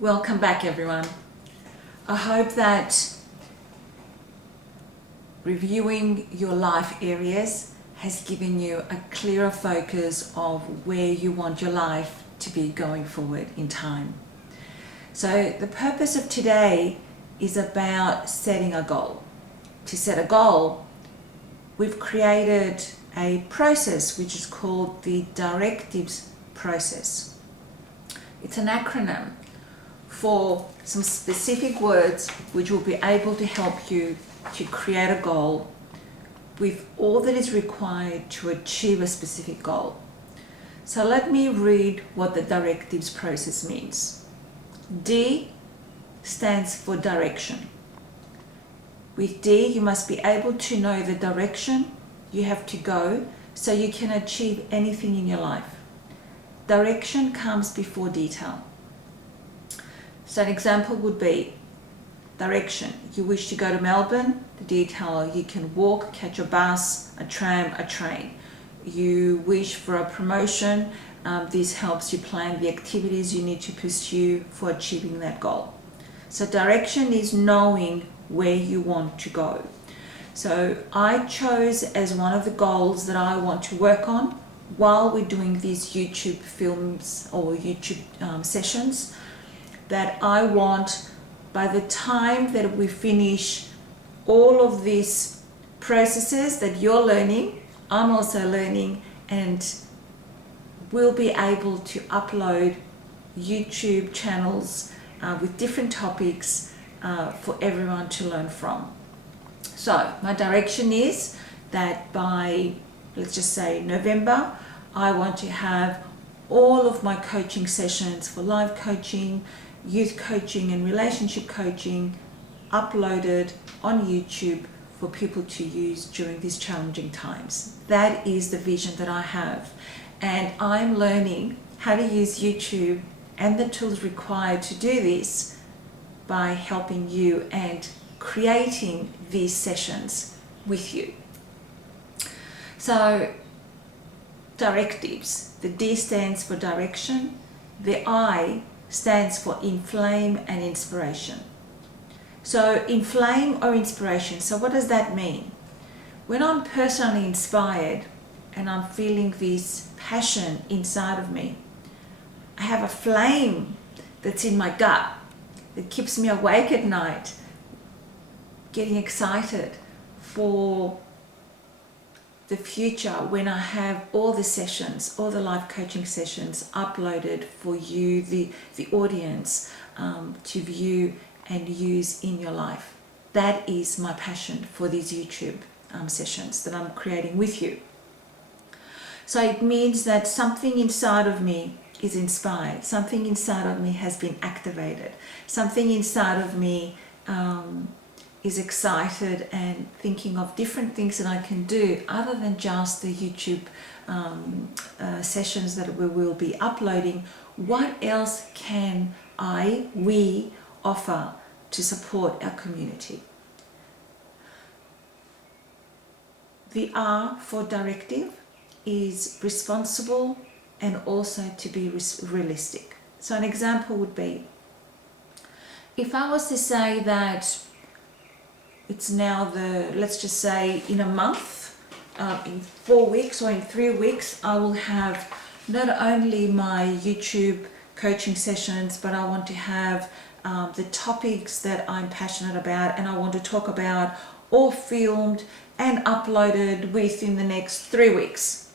Welcome back, everyone. I hope that reviewing your life areas has given you a clearer focus of where you want your life to be going forward in time. So the purpose of today is about setting a goal. To set a goal, we've created a process which is called the Directives Process. It's an acronym for some specific words which will be able to help you to create a goal with all that is required to achieve a specific goal. So let me read what the directives process means. D stands for direction. With D, you must be able to know the direction you have to go so you can achieve anything in your life. Direction comes before detail. So an example would be direction. You wish to go to Melbourne, the detail, you can walk, catch a bus, a tram, a train. You wish for a promotion, this helps you plan the activities you need to pursue for achieving that goal. So direction is knowing where you want to go. So I chose as one of the goals that I want to work on while we're doing these YouTube films or YouTube sessions, that I want, by the time that we finish all of these processes that you're learning, I'm also learning, and we'll be able to upload YouTube channels with different topics for everyone to learn from. So my direction is that by, let's just say November, I want to have all of my coaching sessions for life coaching, youth coaching and relationship coaching uploaded on YouTube for people to use during these challenging times. That is the vision that I have, and I'm learning how to use YouTube and the tools required to do this by helping you and creating these sessions with you. So directives, the D stands for direction, the I stands for inflame and inspiration. So inflame or inspiration, so what does that mean? When I'm personally inspired and I'm feeling this passion inside of me, I have a flame that's in my gut that keeps me awake at night, getting excited for the future when I have all the sessions, all the life coaching sessions uploaded for you, the audience, to view and use in your life. That is my passion for these YouTube sessions that I'm creating with you. So it means that something inside of me is inspired, something inside of me has been activated, something inside of me is excited and thinking of different things that I can do other than just the YouTube sessions that we will be uploading. What else can we offer to support our community? The R for directive is responsible and also to be realistic. So an example would be, if I was to say that it's now let's just say in a month, in 4 weeks or in 3 weeks, I will have not only my YouTube coaching sessions, but I want to have the topics that I'm passionate about and I want to talk about all filmed and uploaded within the next 3 weeks.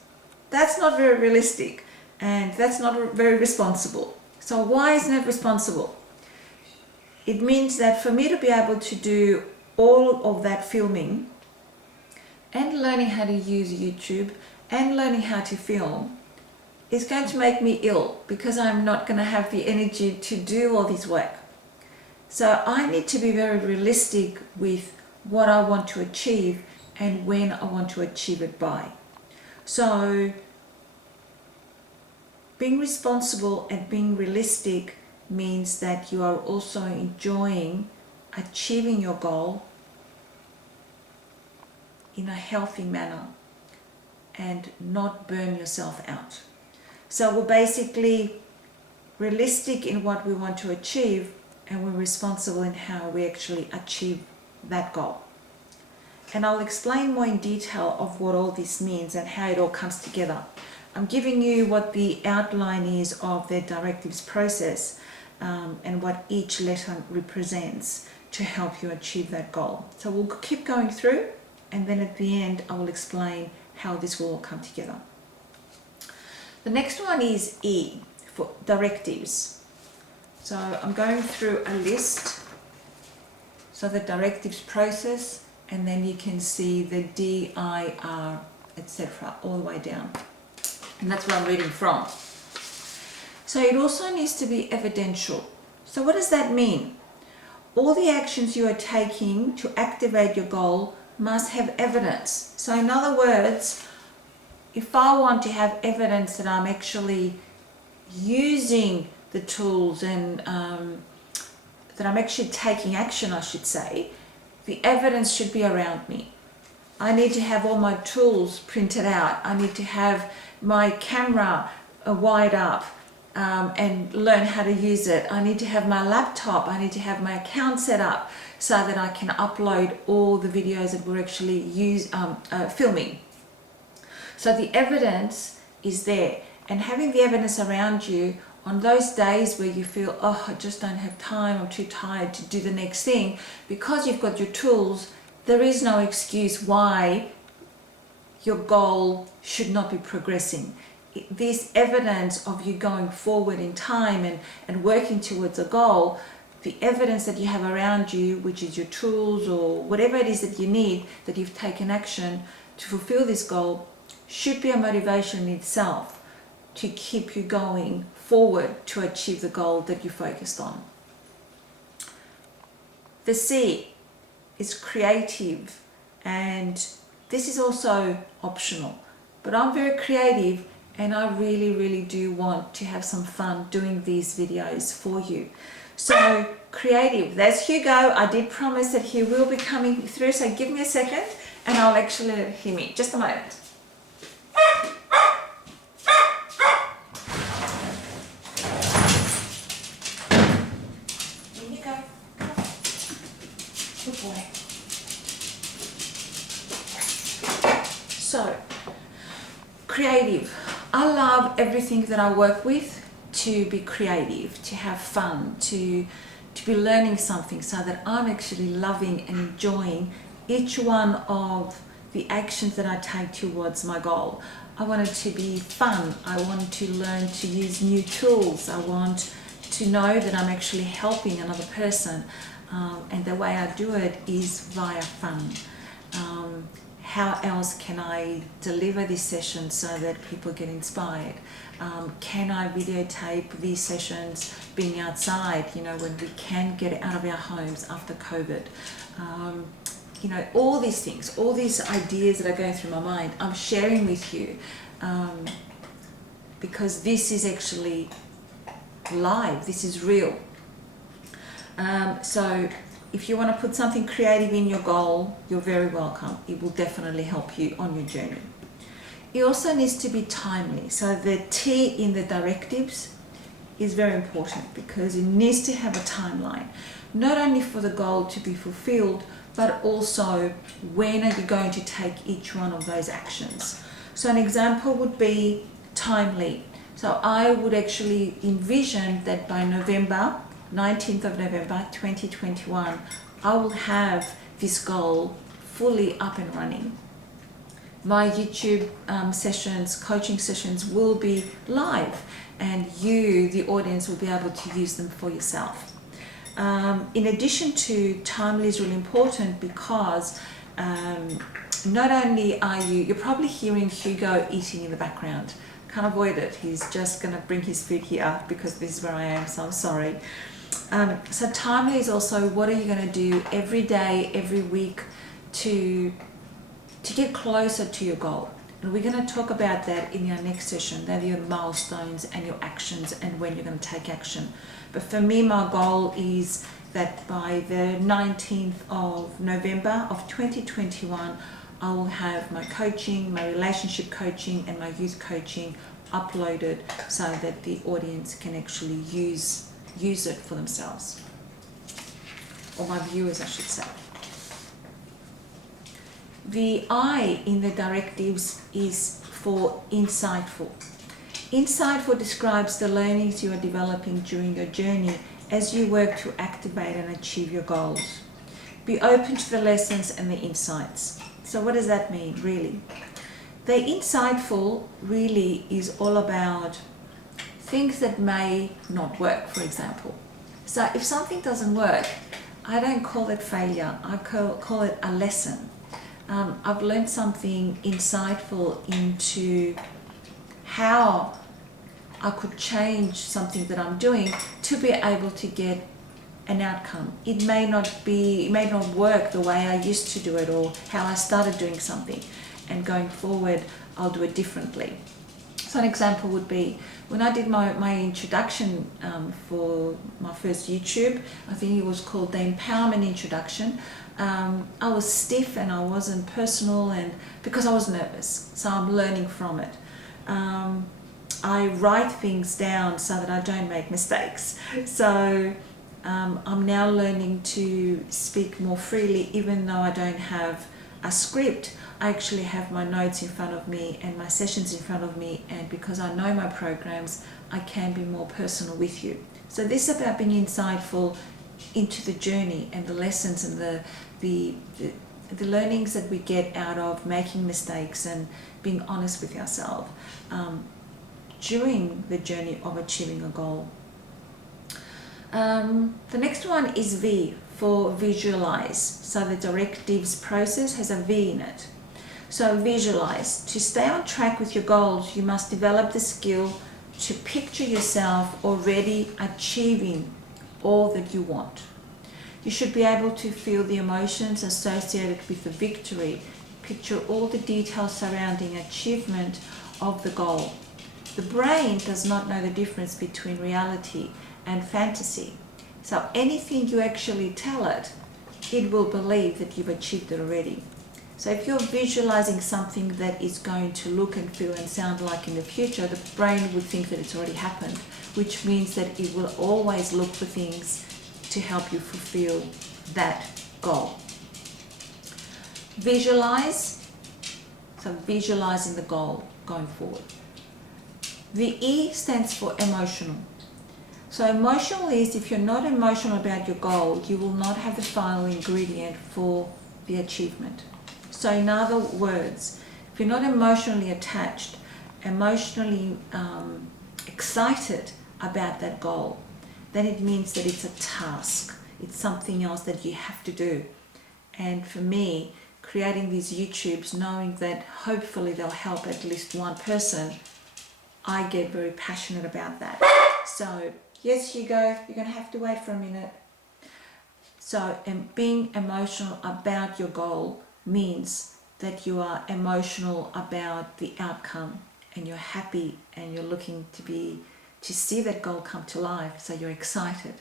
That's not very realistic and that's not very responsible. So why isn't it responsible? It means that for me to be able to do all of that filming and learning how to use YouTube and learning how to film is going to make me ill because I'm not going to have the energy to do all this work. So I need to be very realistic with what I want to achieve and when I want to achieve it by. So being responsible and being realistic means that you are also enjoying achieving your goal in a healthy manner and not burn yourself out. So we'll basically realistic in what we want to achieve, and we're responsible in how we actually achieve that goal. And I'll explain more in detail of what all this means and how it all comes together. I'm giving you what the outline is of the directives process and what each letter represents to help you achieve that goal. So we'll keep going through, and then at the end I will explain how this will all come together. The next one is E for directives. So I'm going through a list. So the directives process, and then you can see the DIR, etc. all the way down. And that's where I'm reading from. So it also needs to be evidential. So what does that mean? All the actions you are taking to activate your goal must have evidence. So in other words, if I want to have evidence that I'm actually using the tools and that I'm actually taking action, I should say, the evidence should be around me. I need to have all my tools printed out. I need to have my camera wired up and learn how to use it. I need to have my laptop. I need to have my account set up so that I can upload all the videos that we're actually filming. So the evidence is there, and having the evidence around you on those days where you feel, oh, I just don't have time, I'm too tired to do the next thing, because you've got your tools, there is no excuse why your goal should not be progressing. This evidence of you going forward in time and working towards a goal, the evidence that you have around you, which is your tools or whatever it is that you need, that you've taken action to fulfill this goal, should be a motivation in itself to keep you going forward to achieve the goal that you focused on. The C is creative, and this is also optional, but I'm very creative and I really do want to have some fun doing these videos for you. So creative, there's Hugo. I did promise that he will be coming through, so give me a second and I'll actually let him in. Just a moment. In you go. Good boy. So, creative. I love everything that I work with to be creative, to have fun, to be learning something, so that I'm actually loving and enjoying each one of the actions that I take towards my goal. I want it to be fun. I want to learn to use new tools. I want to know that I'm actually helping another person. And the way I do it is via fun. How else can I deliver this session so that people get inspired? Can I videotape these sessions being outside, when we can get out of our homes after COVID? All these things, all these ideas that are going through my mind, I'm sharing with you because this is actually live, this is real. So if you want to put something creative in your goal, you're very welcome. It will definitely help you on your journey. It also needs to be timely. So the T in the directives is very important because it needs to have a timeline, not only for the goal to be fulfilled, but also when are you going to take each one of those actions. So an example would be timely. So I would actually envision that by November, 19th of November 2021, I will have this goal fully up and running. My YouTube sessions, coaching sessions will be live, and you, the audience, will be able to use them for yourself. In addition to timely is really important because not only are you're probably hearing Hugo eating in the background. Can't avoid it. He's just going to bring his food here because this is where I am, so I'm sorry. So timely is also what are you going to do every day, every week to get closer to your goal. And we're going to talk about that in our next session. They're your milestones and your actions and when you're going to take action. But for me, my goal is that by the 19th of November of 2021, I will have my coaching, my relationship coaching and my youth coaching uploaded so that the audience can actually use it for themselves, or my viewers I should say. The I in the directives is for insightful. Insightful describes the learnings you are developing during your journey as you work to activate and achieve your goals. Be open to the lessons and the insights. So what does that mean, really? The insightful really is all about things that may not work, for example. So if something doesn't work, I don't call it failure, I call it a lesson. I've learned something insightful into how I could change something that I'm doing to be able to get an outcome. It may not work the way I used to do it or how I started doing something, and going forward I'll do it differently. So an example would be when I did my introduction for my first YouTube, I think it was called the Empowerment Introduction. I was stiff and I wasn't personal, and because I was nervous, so I'm learning from it. I write things down so that I don't make mistakes. So I'm now learning to speak more freely, even though I don't have a script. I actually have my notes in front of me and my sessions in front of me, and because I know my programs, I can be more personal with you. So this is about being insightful into the journey and the lessons and the learnings that we get out of making mistakes and being honest with ourselves during the journey of achieving a goal. The next one is V for visualize. So the directives process has a V in it. So visualize. To stay on track with your goals, you must develop the skill to picture yourself already achieving all that you want. You should be able to feel the emotions associated with the victory. Picture all the details surrounding achievement of the goal. The brain does not know the difference between reality and fantasy. So anything you actually tell it, it will believe that you've achieved it already. So if you're visualizing something that is going to look and feel and sound like in the future, the brain would think that it's already happened, which means that it will always look for things to help you fulfill that goal. Visualize, so visualizing the goal going forward. The E stands for emotional. So emotional is, if you're not emotional about your goal, you will not have the final ingredient for the achievement. So in other words, if you're not emotionally attached, emotionally excited about that goal, then it means that it's a task. It's something else that you have to do. And for me, creating these YouTubes, knowing that hopefully they'll help at least one person, I get very passionate about that. So yes, Hugo, you're going to have to wait for a minute. So being emotional about your goal means that you are emotional about the outcome, and you're happy and you're looking to see that goal come to life, so you're excited.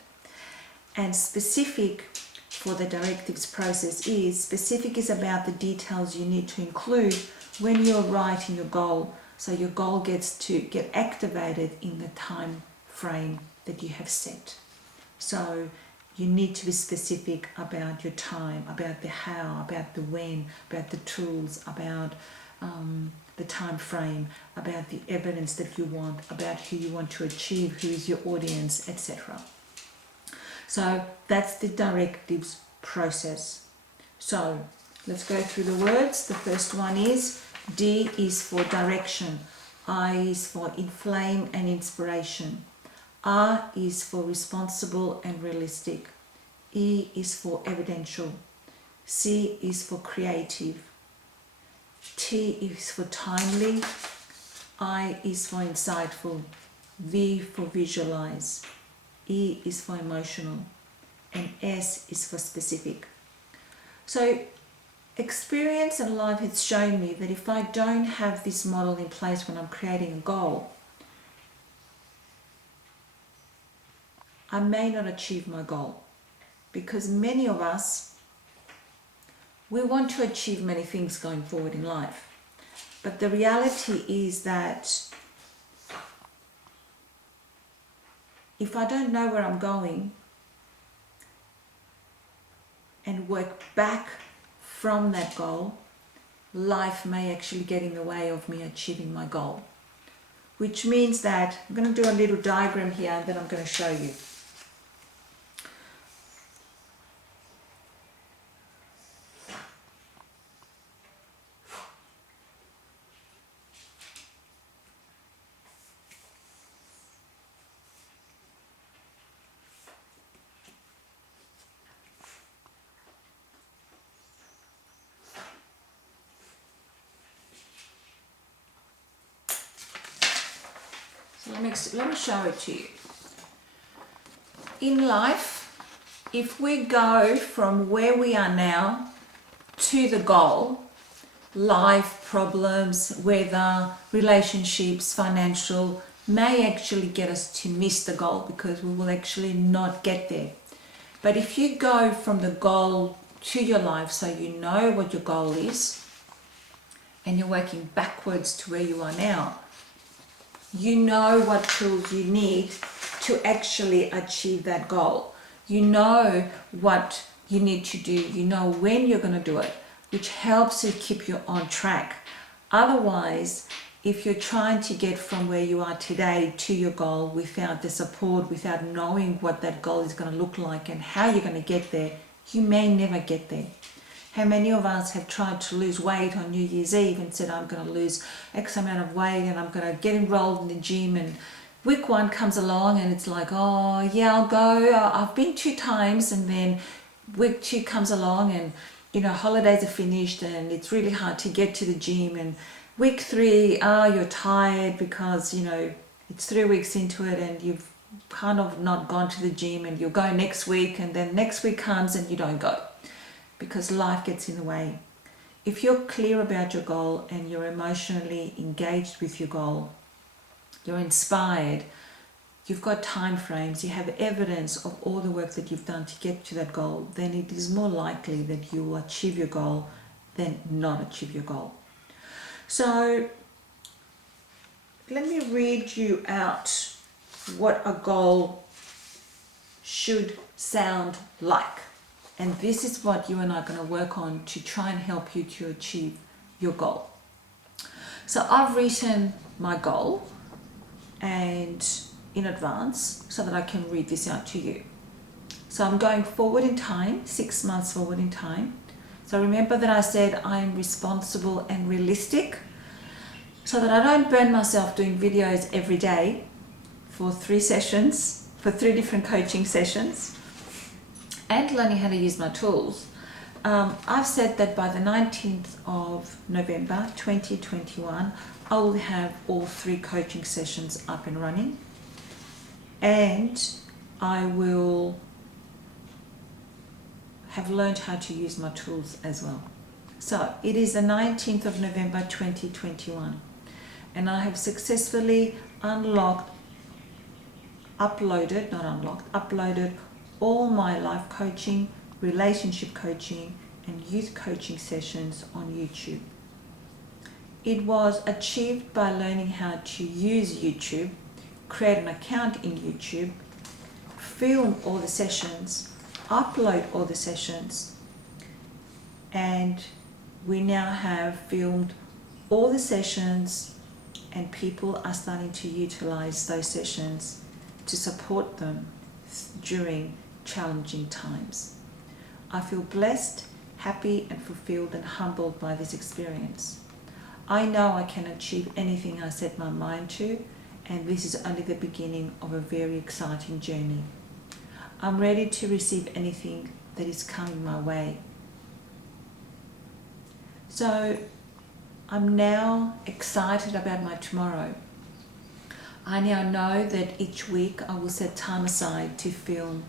And specific for the directives process is, specific is about the details you need to include when you're writing your goal, so your goal gets to get activated in the time frame that you have set. So you need to be specific about your time, about the how, about the when, about the tools, about the time frame, about the evidence that you want, about who you want to achieve, who is your audience, etc. So that's the directives process. So let's go through the words. The first one is D is for direction, I is for inflame and inspiration, R is for responsible and realistic, E is for evidential, C is for creative, T is for timely, I is for insightful, V for visualize, E is for emotional, and S is for specific. So experience and life has shown me that if I don't have this model in place when I'm creating a goal, I may not achieve my goal, because many of us, we want to achieve many things going forward in life. But the reality is that if I don't know where I'm going and work back from that goal, life may actually get in the way of me achieving my goal. Which means that I'm going to do a little diagram here and then I'm going to show you. So let me show it to you. In life, if we go from where we are now to the goal, life problems, weather, relationships, financial, may actually get us to miss the goal because we will actually not get there. But if you go from the goal to your life, so you know what your goal is, and you're working backwards to where you are now, you know what tools you need to actually achieve that goal. You know what you need to do. You know when you're going to do it, which helps to keep you on track. Otherwise, if you're trying to get from where you are today to your goal without the support, without knowing what that goal is going to look like and how you're going to get there, you may never get there. How many of us have tried to lose weight on New Year's Eve and said, I'm going to lose X amount of weight and I'm going to get enrolled in the gym, and week one comes along and it's like, oh yeah, I'll go. I've been 2 times, and then week 2 comes along and, you know, holidays are finished and it's really hard to get to the gym, and week 3, you're tired because, you know, it's 3 weeks into it and you've kind of not gone to the gym, and you'll go next week, and then next week comes and you don't go because life gets in the way. If you're clear about your goal and you're emotionally engaged with your goal, you're inspired, you've got time frames, you have evidence of all the work that you've done to get to that goal, then it is more likely that you will achieve your goal than not achieve your goal. So let me read you out what a goal should sound like. And this is what you and I are going to work on to try and help you to achieve your goal. So I've written my goal and in advance so that I can read this out to you. So I'm going forward in time, 6 months forward in time. So remember that I said I am responsible and realistic, so that I don't burn myself doing videos every day for 3 sessions, for 3 different coaching sessions, and learning how to use my tools. I've said that by the 19th of November 2021, I will have all 3 coaching sessions up and running, and I will have learned how to use my tools as well. So it is the 19th of November 2021, and I have successfully uploaded all my life coaching, relationship coaching, and youth coaching sessions on YouTube. It was achieved by learning how to use YouTube, create an account in YouTube, film all the sessions, upload all the sessions, and we now have filmed all the sessions, and people are starting to utilize those sessions to support them during challenging times. I feel blessed, happy, and fulfilled and humbled by this experience. I know I can achieve anything I set my mind to, and this is only the beginning of a very exciting journey. I'm ready to receive anything that is coming my way. So I'm now excited about my tomorrow. I now know that each week I will set time aside to film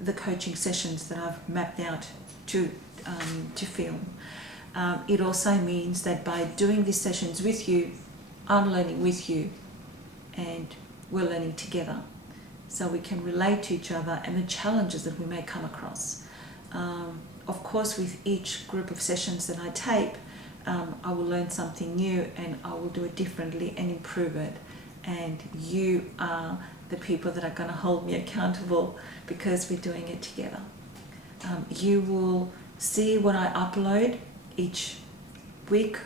the coaching sessions that I've mapped out to film. It also means that by doing these sessions with you, I'm learning with you, and we're learning together, so we can relate to each other and the challenges that we may come across. Of course, with each group of sessions that I tape, I will learn something new, and I will do it differently and improve it. and you are the people that are going to hold me accountable because we're doing it together. You will see what I upload each week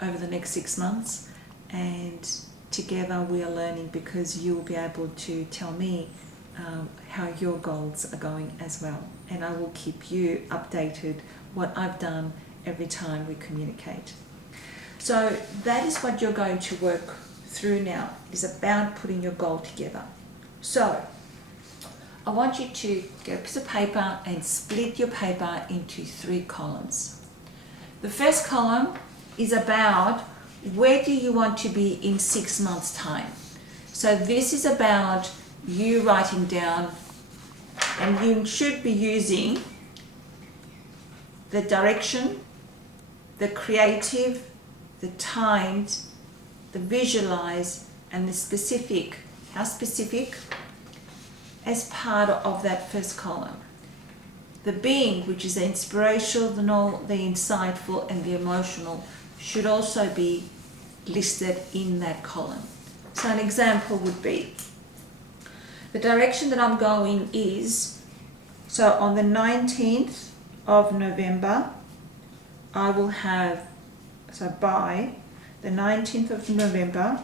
over the next 6 months, and together we are learning because you will be able to tell me how your goals are going as well, and I will keep you updated what I've done every time we communicate. So that is what you're going to work through now, is about putting your goal together. So I want you to get a piece of paper and split your paper into 3 columns. The first column is about where do you want to be in 6 months' time. So this is about you writing down, and you should be using the direction, the creative, the timed, the visualize, and the specific. How specific? As part of that first column. The being, which is the inspirational, the insightful, and the emotional, should also be listed in that column. So an example would be, the direction that I'm going is, so on the 19th of November, I will have, so by the 19th of November,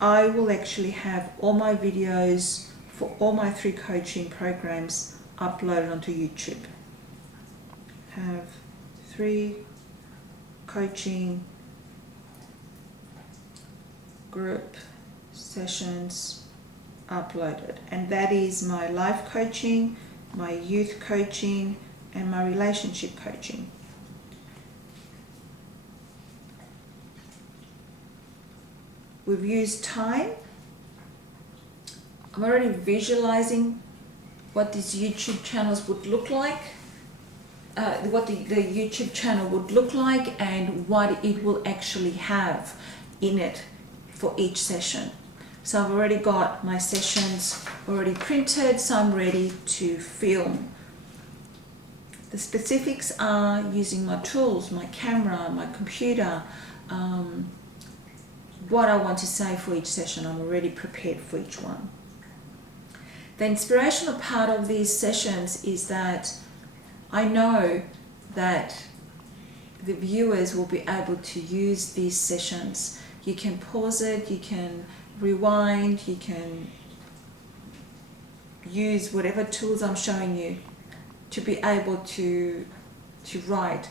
I will actually have all my videos for all my 3 coaching programs uploaded onto YouTube. Have 3 coaching group sessions uploaded, and that is my life coaching, my youth coaching, and my relationship coaching. We've used time. I'm already visualizing what these YouTube channels would look like, what the YouTube channel would look like, and what it will actually have in it for each session. So I've already got my sessions already printed, so I'm ready to film. The specifics are using my tools, my camera, my computer, what I want to say for each session. I'm already prepared for each one. The inspirational part of these sessions is that I know that the viewers will be able to use these sessions. You can pause it, you can rewind, you can use whatever tools I'm showing you to be able to write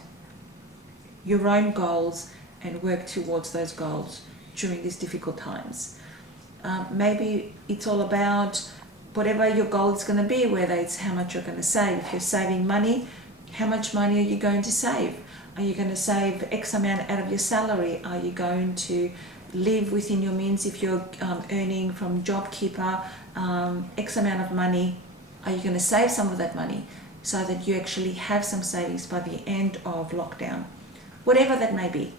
your own goals and work towards those goals during these difficult times. Maybe it's all about whatever your goal is going to be, whether it's how much you're going to save. If you're saving money, how much money are you going to save? Are you going to save X amount out of your salary? Are you going to live within your means if you're earning from JobKeeper X amount of money? Are you going to save some of that money so that you actually have some savings by the end of lockdown? Whatever that may be.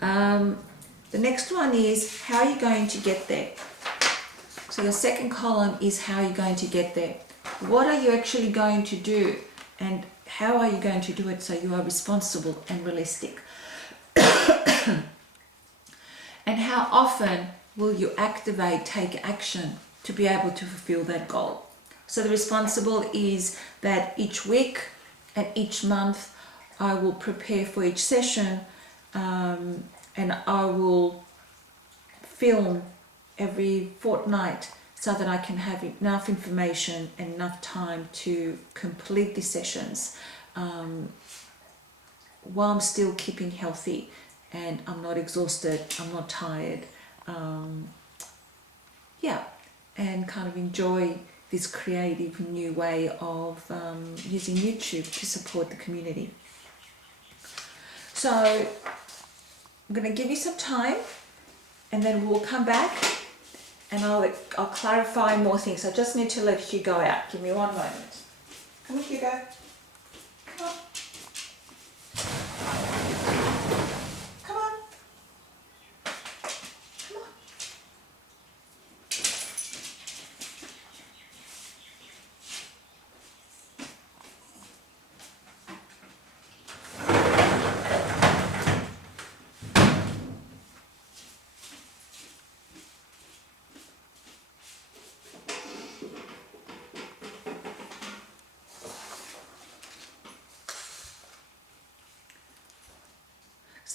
The next one is, how are you going to get there? So your second column is how you're going to get there. What are you actually going to do, and how are you going to do it so you are responsible and realistic? And how often will you take action to be able to fulfill that goal? So the responsible is that each week and each month I will prepare for each session, and I will film every fortnight so that I can have enough information and enough time to complete the sessions while I'm still keeping healthy and I'm not exhausted, I'm not tired. And kind of enjoy this creative new way of using YouTube to support the community. So I'm going to give you some time, and then we'll come back and I'll clarify more things. I just need to let Hugo out. Give me one moment. Come on, Hugo. Come on. Come on. Come on.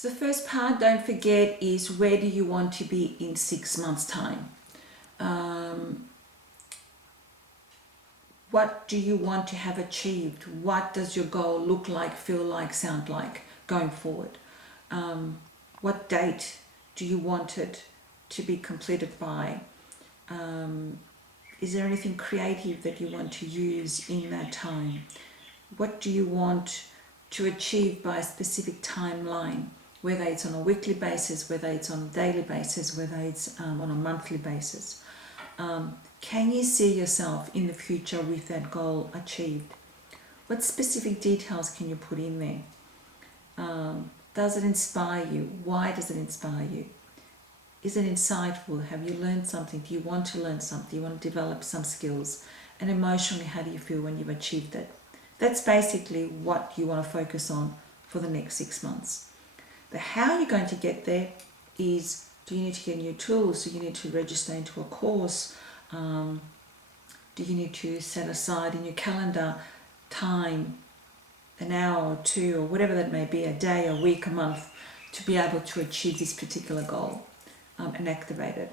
So the first part, don't forget, is where do you want to be in 6 months' time? What do you want to have achieved? What does your goal look like, feel like, sound like going forward? What date do you want it to be completed by? Is there anything creative that you want to use in that time? What do you want to achieve by a specific timeline? Whether it's on a weekly basis, whether it's on a daily basis, whether it's on a monthly basis. Can you see yourself in the future with that goal achieved? What specific details can you put in there? Does it inspire you? Why does it inspire you? Is it insightful? Have you learned something? Do you want to learn something? Do you want to develop some skills? And emotionally, how do you feel when you've achieved it? That's basically what you want to focus on for the next 6 months. The how you're going to get there is, do you need to get new tools? Do you need to register into a course? Do you need to set aside in your calendar time, an hour or two, or whatever that may be, a day, a week, a month, to be able to achieve this particular goal and activate it?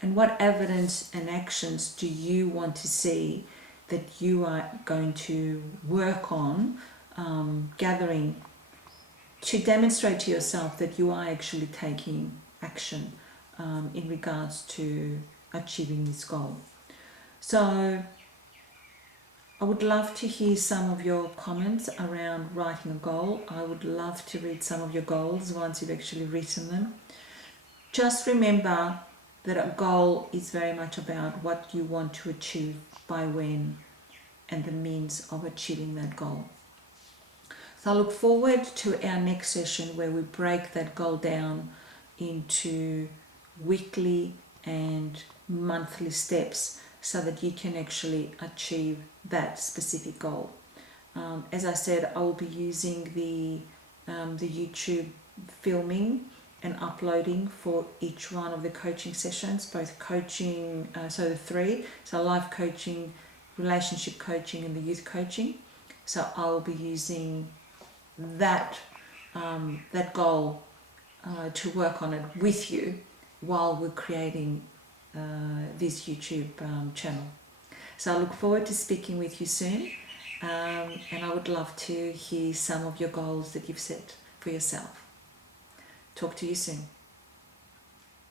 And what evidence and actions do you want to see that you are going to work on gathering to demonstrate to yourself that you are actually taking action in regards to achieving this goal? So I would love to hear some of your comments around writing a goal. I would love to read some of your goals once you've actually written them. Just remember that a goal is very much about what you want to achieve by when and the means of achieving that goal. So I look forward to our next session where we break that goal down into weekly and monthly steps so that you can actually achieve that specific goal. As I said, I will be using the YouTube filming and uploading for each one of the coaching sessions, both coaching, so the 3, so life coaching, relationship coaching and the youth coaching. So I'll be using that goal to work on it with you while we're creating this YouTube channel. So I look forward to speaking with you soon, and I would love to hear some of your goals that you've set for yourself. Talk to you soon.